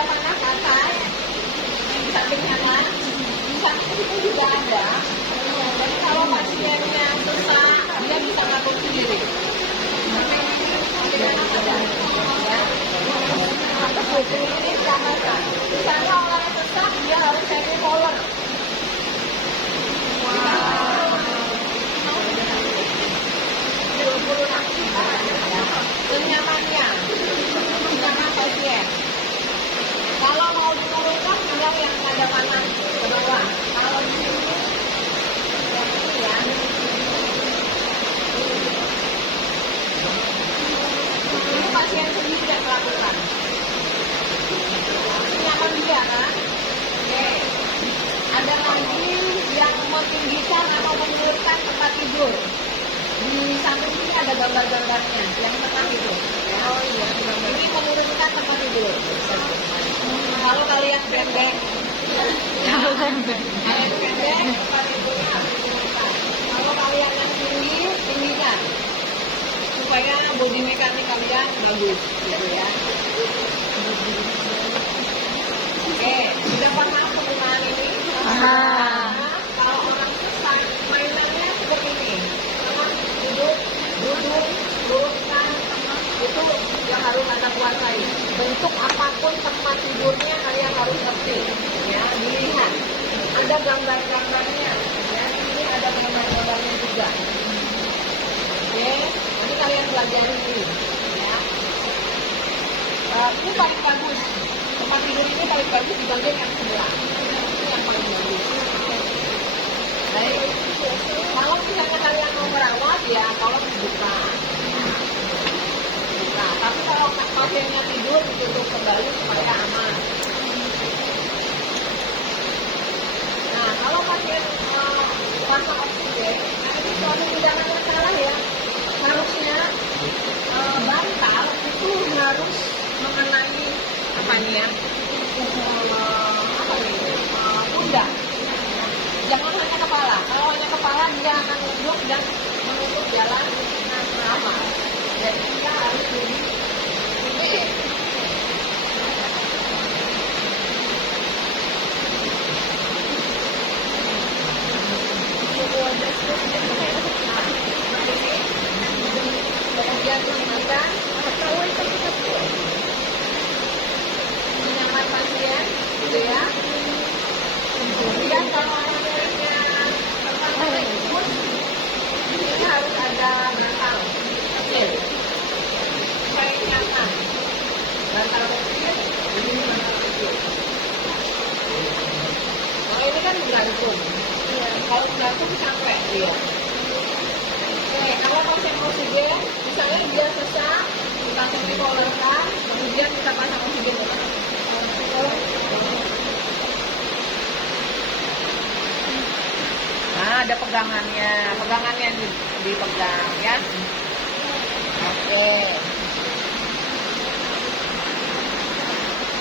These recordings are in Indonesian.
sebelah mana ke atas, yang di samping kanan, di samping itu juga ada. Jadi kalau pasiennya sesak, dia bisa ngatur sendiri. Samping kanan ada, ya. Terus ini diamalkan. Misalnya orang sesak, dia harus semi polar. Senyamannya, senyaman pasien. Kalau mau diturunkan, tinggal yang ada panas ke bawah. Kalau di sini, yang ini ya. Ini pasien sendiri yang melakukan. Nyaman dia kan? Oke. Ada lagi yang meninggikan atau menurunkan tempat tidur. Di samping sini ada gambar-gambarnya yang tengah itu. Oh iya, ini menurunkan tempat tidur. Kalau kalian pendek, kalian pendek, tempat tidurnya harus menurunkan. Kalau kalian yang tinggi, tinggikan supaya body mekanik kalian bagus, gitu ya. Oke, sudah pernah penggunaan ini? Kalau orang sesak, mainannya seperti ini. Duduk, luruskan, itu yang harus Anda kuasai. Bentuk apapun tempat tidurnya kalian harus ngerti, ya, dilihat. Ada gambar-gambarnya, ya, ini ada gambar-gambarnya juga. Oke, nanti kalian pelajari ini, ya. Ini paling bagus, tempat tidur ini paling bagus di bagian yang sebelah. Ini yang paling bagus. Baik, kalau misalnya kalian mau merawat, ya kalau dibuka. Nah, tapi kalau pasiennya tidur, ditutup kembali supaya aman. Nah, kalau pasien pasang oksigen, nah ini suatu tindakan yang salah ya. Harusnya bantal itu harus mengenai apa nih ya? Pundak. Jangan hanya kepala. Kalau hanya kepala dia akan nunduk dan menutup jalan lama. Jadi dia harus lebih ini. Kemudian digunakan menyaman pasien, gitu ya. Kemudian kalau anaknya tempat tidur, ini harus ada bantal kecil supaya nyaman. Bantal kecil, ini bantal kecil. Kalau ini kan gantung, kalau gantung sampai dia. Oke, kalau pasien oksigen, misalnya dia sesak, kita semipolarkan, kemudian kita pasang oksigen. Nah, ada pegangannya dipegang ya. Oke.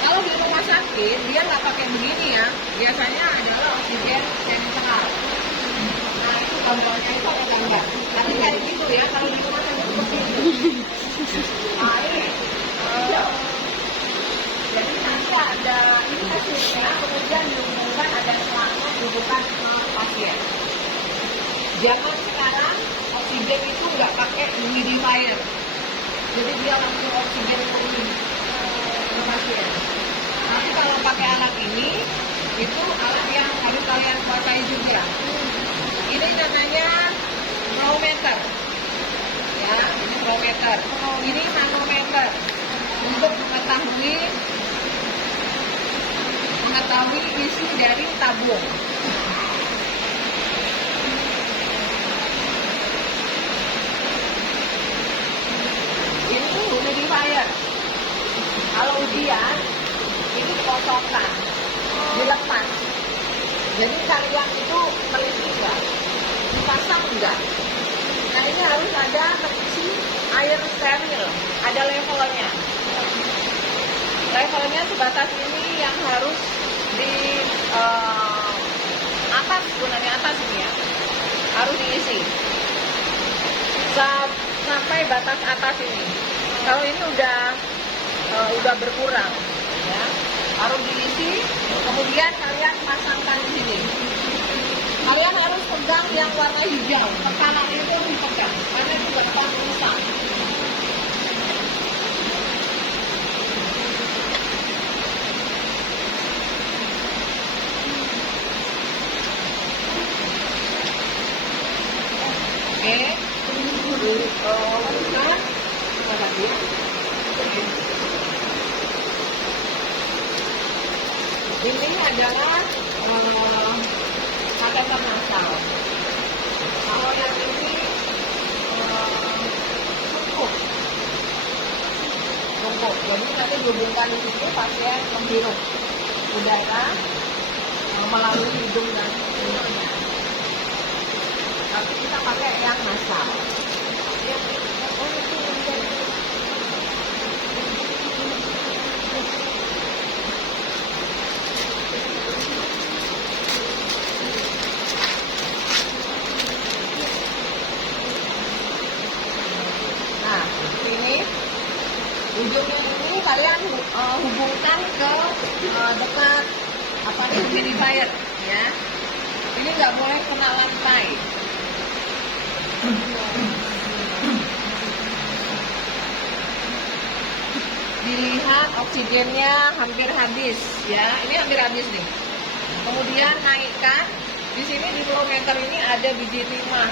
Kalau di rumah sakit dia nggak pakai begini ya, biasanya adalah oksigen sentral. Nah, itu gambarnya itu ada gambar. Tapi kayak gitu ya, kalau di rumah sakit seperti itu. Nah, ini. Jadi nanti ada ini hasilnya, kemudian diumumkan ada selangkah dudukan pasien. Jangan sekarang oksigen itu nggak pakai humidifier, jadi dia langsung oksigen ke pasien. Tapi kalau pakai alat ini, itu alat yang harus kalian kuasai juga. Ini namanya manometer, ya, ini manometer. Ini manometer untuk mengetahui isi dari tabung. Ini humidifier. Kalau ujian, ini dikosongkan, dilepas. Jadi kalian itu teliti enggak, dipasang enggak. Nah, ini harus ada terisi air steril, ada levelnya. Levelnya sebatas ini yang harus di atas, gunanya atas ini ya, harus diisi sampai batas atas ini. Kalau ini udah berkurang, ya. Harus diisi, kemudian kalian pasangkan di sini. Kalian harus pegang yang warna hijau, tekanan itu harus dipegang, karena itu gampang rusak. Ini adalah kateter nasal. Kalau yang ini tungkuk. Jadi nanti dihubungkan di situ pasien menghirup udara melalui hidung dan mulutnya. Tapi kita pakai yang nasal. Nah, ini ujungnya ini kalian hubungkan ke dekat apa nih humidifier ya. Ini nggak boleh kena lantai. Dilihat oksigennya hampir habis ya. Ini hampir habis nih. Kemudian naikkan. Di sini di kilometer ini ada biji timah.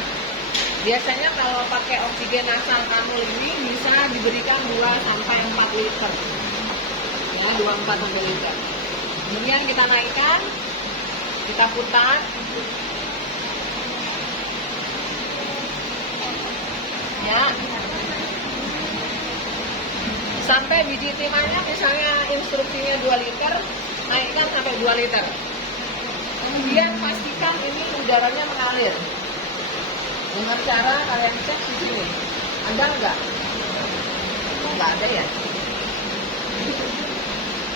Biasanya kalau pakai oksigen nasal kanul ini bisa diberikan 2-4 liter. Ya, 2-4 liter. Kemudian kita naikkan, kita putar. Ya. Sampai biji timahnya misalnya instruksinya 2 liter, naikkan sampai 2 liter. Kemudian pastikan ini udaranya mengalir. Dengan cara kalian cek di sini, ada nggak? Nggak ada ya?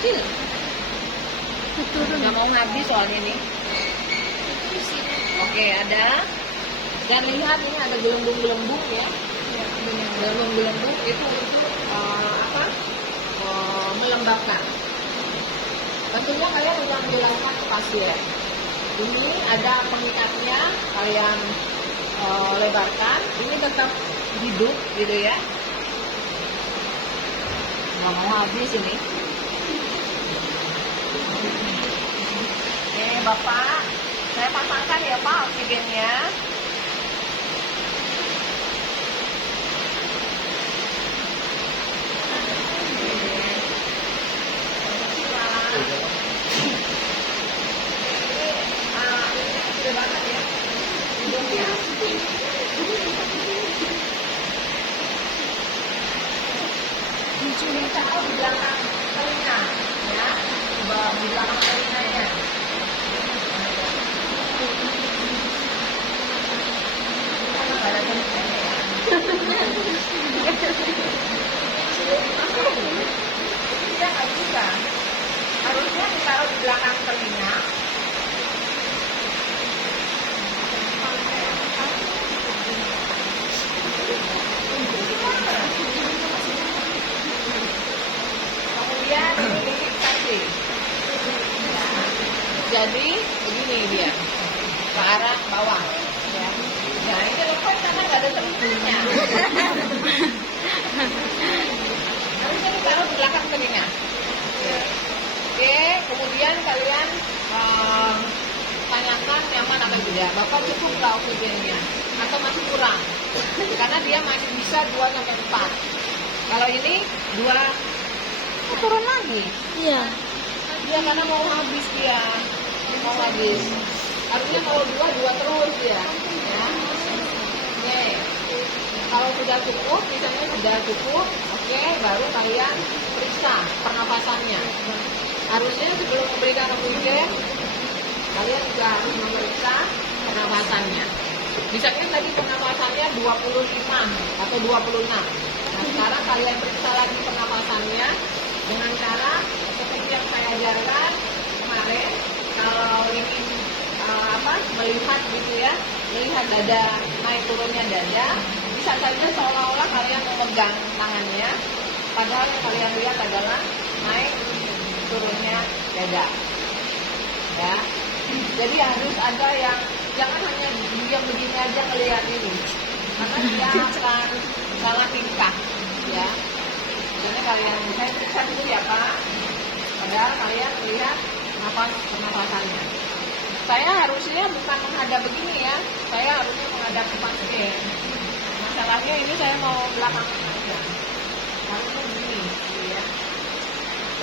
Kecil. Nggak mau habis soalnya ini. Oke, ada. Dan lihat ini ada gelembung-gelembung ya. Gelembung-gelembung itu untuk melembabkan. Tentunya kalian sudah menjelaskan ke pasien. Ini ada pengikatnya, kalian lebarkan, ini tetap hidup gitu ya. Nggak mau habis ini. Oke Bapak, saya pasangkan ya Pak oksigennya. Ini banget ya. Hidungnya. Ini taruh di belakang telinga, ya, di belakang telinganya. Ada telinganya ya. Tidak nggak bisa. Harusnya ditaruh di belakang telinga. Kemudian ini difiksasi. Jadi begini dia ke arah bawah. Ya. Nah ini lepas karena nggak ada telinganya. Harusnya ditaruh di belakang telinga. Ya. Oke, kemudian kalian tanyakan nyaman atau tidak. Bapak cukup nggak oksigennya atau masih kurang? Karena dia masih bisa 2-4. Kalau ini 2 turun lagi. Iya. Dia karena mau habis dia. Mau habis. Artinya kalau 2 terus ya. Ya. Oke. Kalau sudah cukup, misalnya sudah cukup, oke, baru kalian periksa pernapasannya. Harusnya sebelum memberikan oksigen, kalian juga harus memeriksa pernapasannya. Misalnya tadi pernapasannya 25 atau 26. Nah, sekarang kalian periksa lagi pernapasannya dengan cara seperti yang saya ajarkan kemarin. Kalau ingin melihat gitu ya, melihat dada, naik turunnya dada, bisa saja seolah-olah kalian memegang tangannya, padahal yang kalian lihat adalah naik turunnya beda. Ya. Jadi harus ada yang jangan hanya diam begini aja ngelihat ini. Karena dia akan salah tingkah, ya. Karena kalian saya periksa dulu ya Pak. Padahal kalian lihat pernapasannya. Saya harusnya bukan menghadap begini ya. Saya harusnya menghadap ke pasien. Masalahnya ini saya mau belakangan aja. Harusnya begini, ya.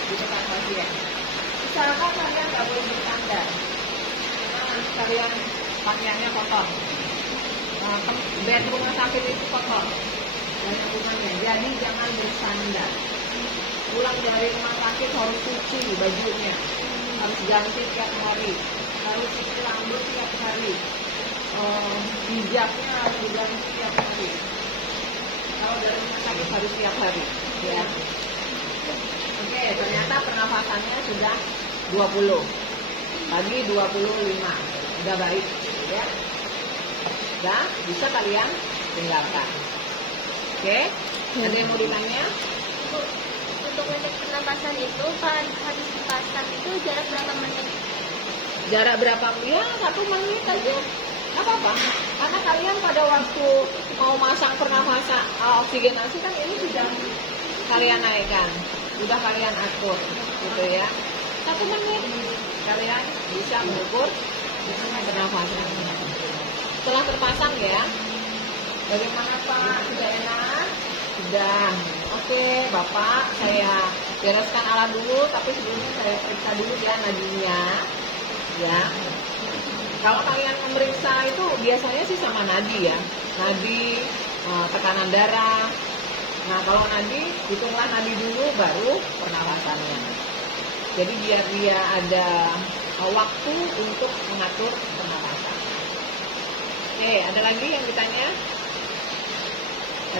Di depan pasien. Usahakan kalian nggak boleh bersandar. Karena nanti kalian pakaiannya kotor. Bed rumah sakit itu kotor. Banyak rumahnya. Jadi jangan bersandar. Pulang dari rumah sakit harus cuci bajunya. Harus ganti tiap hari. Harus cuci rambut tiap hari. Hijabnya harus diganti tiap hari. Kalau dari rumah sakit harus tiap hari, ya. Oke, ternyata pernafasannya sudah 20. Lagi 25. Udah baik, ya. Udah, bisa kalian tinggalkan. Oke, ada yang mau ditanya? Untuk ngecek pernapasan itu habis dipasang itu jarak berapa menit? Jarak berapa? Ya, 1 menit aja. Nggak apa-apa. Karena kalian pada waktu mau masang pernafasan oksigenasi kan ini sudah kalian naikkan, sudah kalian atur, gitu ya. 1 menit kalian bisa mengukur pernafasan. Setelah terpasang ya. Bagaimana Pak? Sudah enak? Sudah. Oke, Bapak, saya bereskan alat dulu, tapi sebelumnya saya periksa dulu ya nadinya. Ya. Kalau kalian memeriksa itu biasanya sih sama nadi ya. Nadi, tekanan darah. Nah, kalau nadi, hitunglah nadi dulu baru pernafasannya. Jadi biar dia ada waktu untuk mengatur pernafasan. Oke, ada lagi yang ditanya?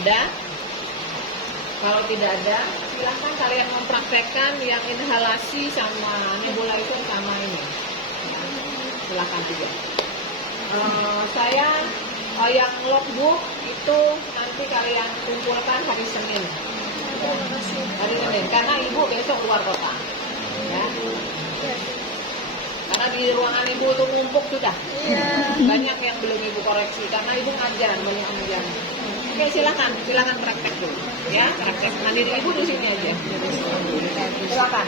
Ada? Kalau tidak ada, silahkan kalian mempraktekkan yang inhalasi sama nebulizer sama ini. Silahkan juga. Saya yang logbook itu nanti kalian kumpulkan hari Senin. Hari Senin, karena ibu besok keluar kota. Ya. Karena di ruangan ibu itu numpuk sudah. Banyak yang belum ibu koreksi karena ibu ngajar, banyak ngajar. Oke, silakan praktek dulu. Ya, praktek mandiri ibu di sini aja. Silakan.